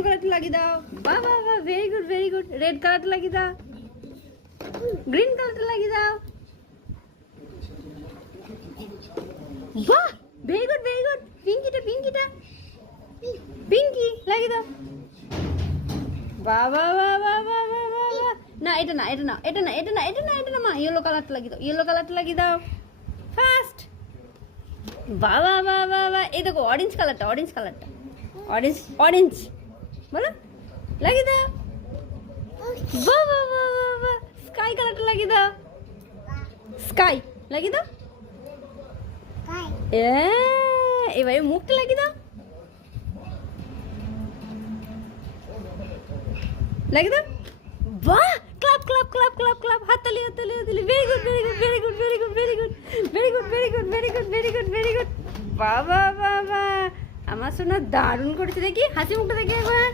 Blue কালারটা লাগিয়ে দাও। বাহ বাহ বাহ, very good very good. Red কালারটা লাগিয়ে দাও, গ্রিন কালারটা লাগিয়ে দাও। বাহ, ভেরি গুড ভেরি গুড। পিঙ্কিটা পিঙ্কিটা পিঙ্কি লাগিয়ে দাও। বাহ বাহ বাহ বাহ বাহ বাহ বাহ বাহ। না এটা না এটা না এটা না এটা না এটা না এটা না মা, ইয়েলো কালারটা লাগিয়ে দাও, ইয়েলো কালারটা লাগিয়ে দাও ফার্স্ট। বাহ বাহ বাহ বাহ বাহ। এই দেখো অরেঞ্জ কালারটা, অরেঞ্জ কালারটা, অরেঞ্জ অরেঞ্জ বলো লাগিয়ে দাও। বাহ বাহ বাহ বাহ বাহ। স্কাই কালারটা লাগিয়ে দাও, স্কাই লাগিয়ে দাও। এবারে মুখটা লাগিয়ে দাও, লাগিয়ে দাও। বাহ, club club club club club, হাততালি হাততালি হাততালি। Very good very good very good very good very good very good very good very good very good very good. বাবা বাবা, আমার সোনা দারুণ করেছে। দেখি হাসি মুখটা দেখি একবার।